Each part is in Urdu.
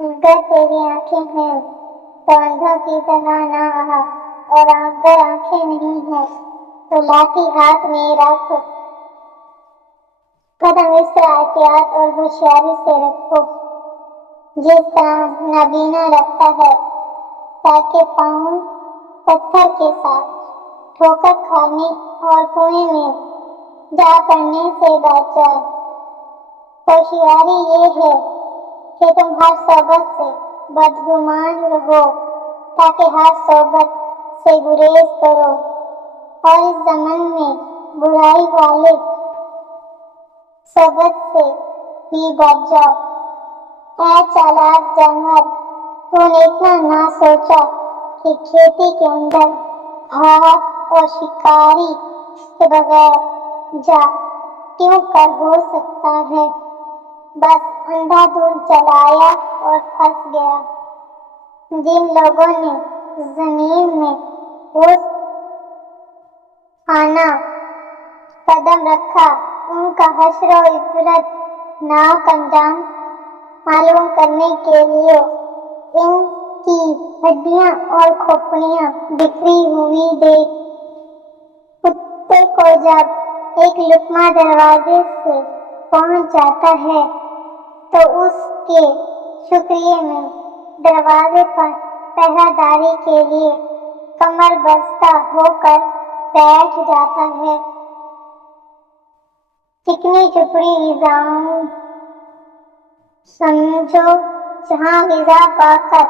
اگر تیری آنکھیں ہیں تو اندھوں کی طرح نہ آ، اور اگر آنکھیں نہیں ہیں تو لاٹھی ہاتھ میں رکھ، قدم اس طرح احتیاط اور ہوشیاری سے رکھو جس طرح نابینا رکھتا ہے، تاکہ پاؤں پتھر کے ساتھ ٹھوکر کھانے اور کنویں میں جا پڑنے سے بچ جائے۔ ہوشیاری یہ ہے کہ تم ہر صحبت سے بدگمان رہو تاکہ ہر صحبت سے گریز کرو اور اس زمن میں برائی والے صحبت سے بھی بچ جاؤ۔ اے چالاک جانور، تو نے اتنا نہ سوچا کہ کھیتی کے اندر ہاتھ اور شکاری کے بغیر جا کیوں کر ہو سکتا ہے؟ بس اندھا دھند چلایا اور پھنس گیا۔ جن لوگوں نے زمین میں روزانہ قدم رکھا، ان کا حشر و عبرت ناک انجام معلوم کرنے کے لیے ان کی ہڈیاں اور کھوپڑیاں بکھری ہوئی دیکھ۔ کتے کو جب ایک لقمہ دروازے سے پہنچ جاتا ہے تو اس کے شکریے میں دروازے پر پہرہ داری کے لیے کمر بستہ ہو کر بیٹھ جاتا ہے۔ چکنی چپڑی غذاؤں سمجھو جہاں غذا پا کر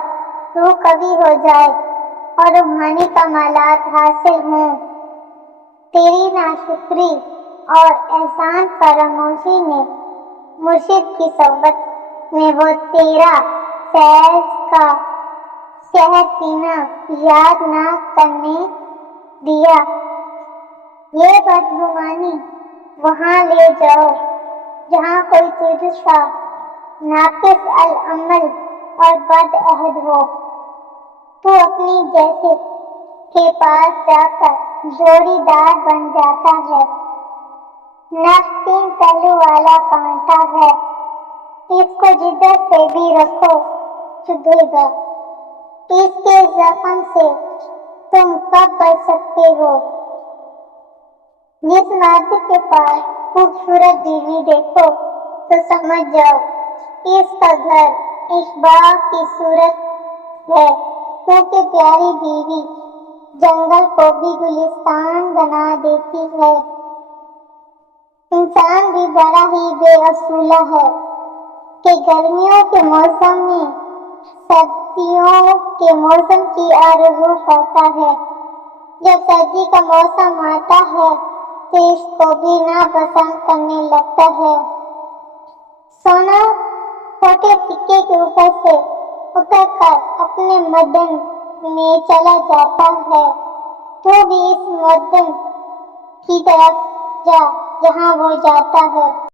روح قوی ہو جائے اور روحانی کمالات حاصل ہوں۔ تیری ناشکری اور احسان فراموشی نے مرشد کی صحبت میں وہ تیرا فیض کا شہد پینا یاد نہ کرنے دیا۔ یہ بدگمانی وہاں لے جاؤ جہاں کوئی تجھ سا ناقص العمل اور بد عہد ہو۔ تو اپنی جیسے کے پاس جا کر جوڑی دار بن جاتا ہے۔ نفس تین پہلو والا کانٹا ہے، اس کو جدت سے بھی رکھو چبھے گا۔ اس کے زخم سے تم کب بچ سکتے ہو؟ جس مرد کے پاس خوبصورت بیوی دیکھو تو سمجھ جاؤ اس کا گھر اشباع کی صورت ہے، کیونکہ پیاری بیوی جنگل کو بھی گلستان بنا دیتی ہے۔ انسان بھی بڑا ہی بے اصولہ ہے کہ گرمیوں کے موسم میں سردیوں کے موسم کی آرزو کرتا ہے، جب سردی کا موسم آتا ہے تو اس کو بھی ناپسند کرنے لگتا ہے۔ سونا چھوٹے سکے کے اوپر سے اتر کر اپنے معدن میں چلا جاتا ہے، تو بھی اس معدن کی طرف جا جہاں وہ جاتا ہے۔